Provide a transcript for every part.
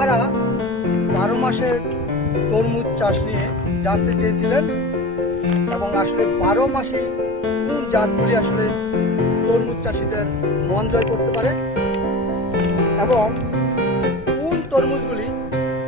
ওনারা বারো মাসের তরমুজ চাষ নিয়ে জানতে চেয়েছিলেন এবং আসলে বারো মাসে কোন জাতগুলি আসলে তরমুজ চাষিদের মন জয় করতে পারে এবং কোন তরমুজগুলি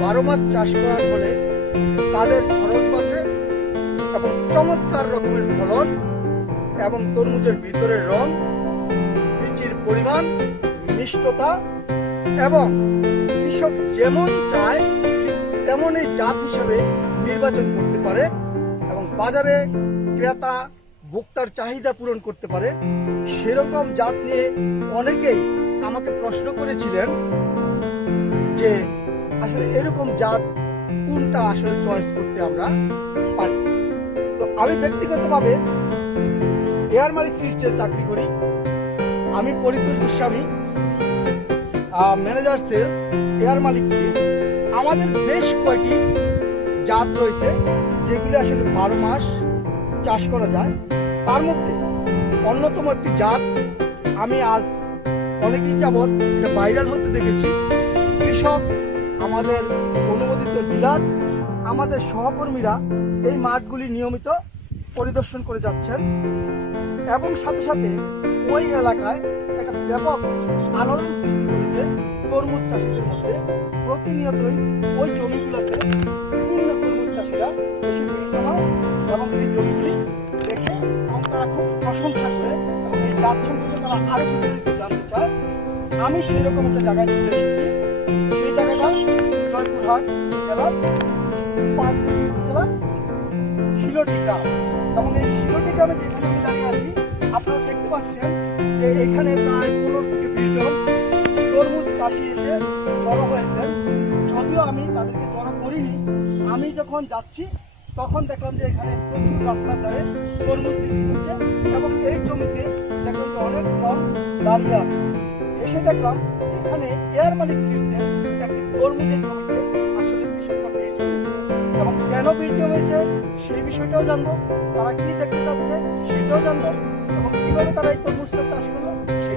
বারো মাস চাষ করার ফলে তাদের খরচ বাঁচে এবং চমৎকার রকমের ফলন এবং তরমুজের ভিতরের রং, বীজের পরিমাণ, মিষ্টতা এবং কৃষক যেমন চায় তেমনই জাত হিসেবে নির্বাচন করতে পারে এবং বাজারে ক্রেতা ভোক্তার চাহিদা পূরণ করতে পারে। সেরকম জাত নিয়ে অনেকেই আমাকে প্রশ্ন করেছিলেন যে, আসলে এরকম জাত কোনটা আসলে চয়েস করতে আমরা পারি? তো আমি ব্যক্তিগতভাবে এয়ার মালিক সিস্টের চাকরি করি। আমি পরিতোষ গোস্বামী। ম্যানেজার সেলস এয়ার মালিক সিলস আমাদের বেশ কয়েকটি জাত রয়েছে, যেগুলি আসলে বারো মাস চাষ করা যায়। তার মধ্যে অন্যতম একটি জাত আমি আজ অনেকদিন যাবৎ এটা ভাইরাল হতে দেখেছি। কৃষক, আমাদের অনুমোদিত ডিলার, আমাদের সহকর্মীরা এই মাঠগুলি নিয়মিত পরিদর্শন করে যাচ্ছেন এবং সাথে সাথে ওই এলাকায় একটা ব্যাপক আলোড়ন সৃষ্টি করেছে তরমুজ চাষিদের মধ্যে প্রতিনিয়তই ওই জমিগুলোতে বিভিন্ন তরমুজ চাষিরা এসে ভিড় জমায় এবং সেই জমিগুলি দেখে এবং তারা খুব প্রশংসা করে এবং এই জাত সম্পর্কে তারা আরও বিস্তারিত জানতে চায়। আমি সেরকম একটা জায়গায় চলে এসেছি। সেই জায়গাটা জয়পুরহাট জেলার পাঁচ জেলার শিলটি গ্রাম। এবং এই শিলটি গ্রামে যেখানে আমি দাঁড়িয়ে আছি, আপনারা দেখতে পাচ্ছেন যে এখানে প্রায় পনেরো থেকে বিশ জন চাষি এসে জড়ো হয়েছেন যদিও আমি তাদেরকে জড়ো করিনি, আমি যখন যাচ্ছি, তখন দেখলাম যে এখানে প্রচুর রাস্তার ধারে তরমুজ বিক্রি হচ্ছে এবং এই জমিতে দেখলাম যে অনেক জন দাঁড়িয়ে আছে। এসে দেখলাম এখানে এয়ার মালিক সিস্টেম একটি তরমুজের জমিতে আসলে কৃষকরা বীজ জমেছে এবং কেন বীজ জমেছে সেই বিষয়টাও জানব, তারা কি দেখতে চাচ্ছে সেটাও জানব, এবং কীভাবে তারা এই তরমুজটা চাষ করল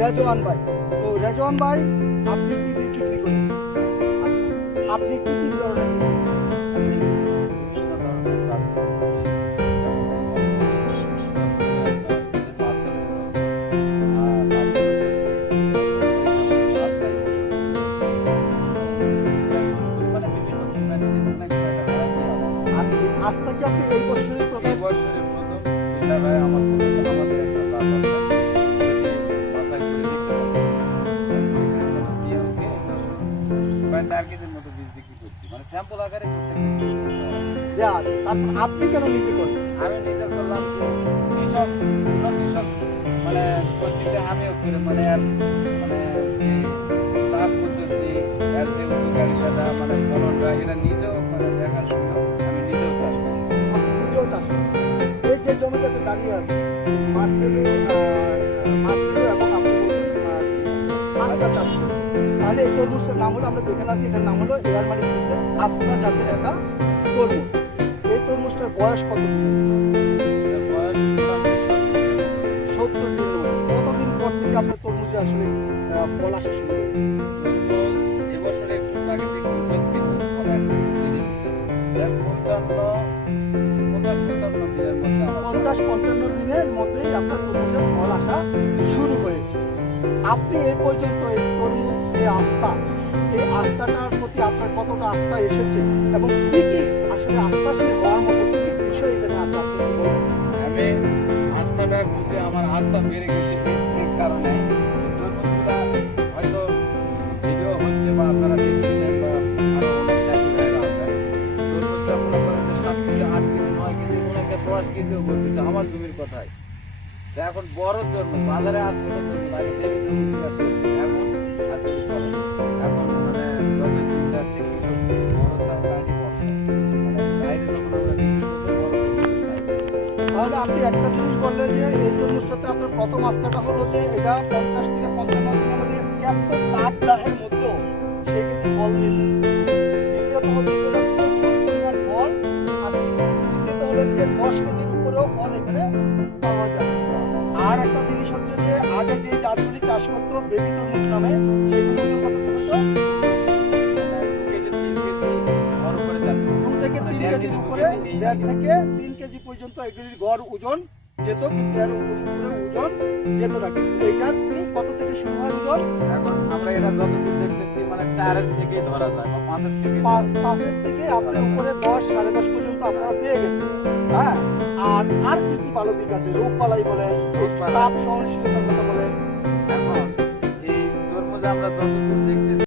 রেজওয়ান ভাই তো রেজওয়ান ভাই আপনি কি বিক্রি করেন আচ্ছা আপনি কি কি ধরনের? আমি বিভিন্ন আপনি এই বছরই প্রথম চার মানে স্যাম্পল আকারে। দেওয়া আছে। তারপর আপনি কেন নিজে করেন? আমি নিজে করলাম কৃষক কৃষক মানে করতেছে আমিও করে মানে মানে যে চাষ পদ্ধতি এর যে মানে ফলনটা এটা নিজেও মানে দেখার জন্য আমি নিজেও চাষ নিজেও চাষ এই যে জমিটাতে দাঁড়িয়ে আছে মার্সেলো তাহলে এই তরমুজটার নাম হলো আমরা যেখানে আছি এটার নাম হলো এয়ার মালিক আস্থা জাতের একটা তরমুজ। এই তরমুজটার বয়স কত? বয়স সত্তর কতদিন পর থেকে আপনার তরমুজে আসলে ফল আসা শুরু এবছরে একটু ছিল পঞ্চাশ পঞ্চান্ন দিনের মধ্যেই আপনার তরমুজের ফল আসা শুরু হয়েছে। আপনি এ পর্যন্ত আস্থা, এই আস্থাটার প্রতি আপনার কতটা আস্থা এসেছে এবং কি কি আসলে আস্থাশীল হওয়ার মতো কি কি বিষয় এখানে বলবেন আমি আস্থাটার প্রতি আমার আস্থা বেড়ে গেছে কারণে হয়তো হচ্ছে বা আপনারা আট কেজি, নয় কেজি অনেকে দশ কেজিও আমার জমির কথায়। এখন বড় তরমুজ বাজারে ছোট তরমুজ আগে দেবী তরমুজ এখন এখন তাহলে আপনি একটা জিনিস বললেন যে এই তরমুজটাতে আপনার প্রথম আস্থাটা হলো যে এটা পঞ্চাশ থেকে পঞ্চান্ন দিনের মধ্যে এত কাঠ দাহের আগে যে জাতগুলি চাষ করতো বেবি তরমুজ নামে সেগুলো কত মানে দু থেকে মানে তিন কেজির উপরে দেড় থেকে তিন কেজি পর্যন্ত এগুলির গড় ওজন যেত কিন্তু এর ওজন যেত না কিন্তু এইটার কত থেকে শুরু হয় ওজন? এখন আমরা এটা যতদূর দেখতেছি মানে চারের থেকে ধরা যায় বা পাঁচের থেকে। পাঁচ পাঁচের থেকে আপনার উপরে দশ সাড়ে দশ পর্যন্ত আপনারা পেয়ে গেছেন। হ্যাঁ? আর আর কি কি ভালো দিক আছে? রোগ বালাই বলেন রোগবালাই। তাপ সহনশীলতার কথা বলেন। এখন এই তরমুজ আমরা যতদূর দেখতেছি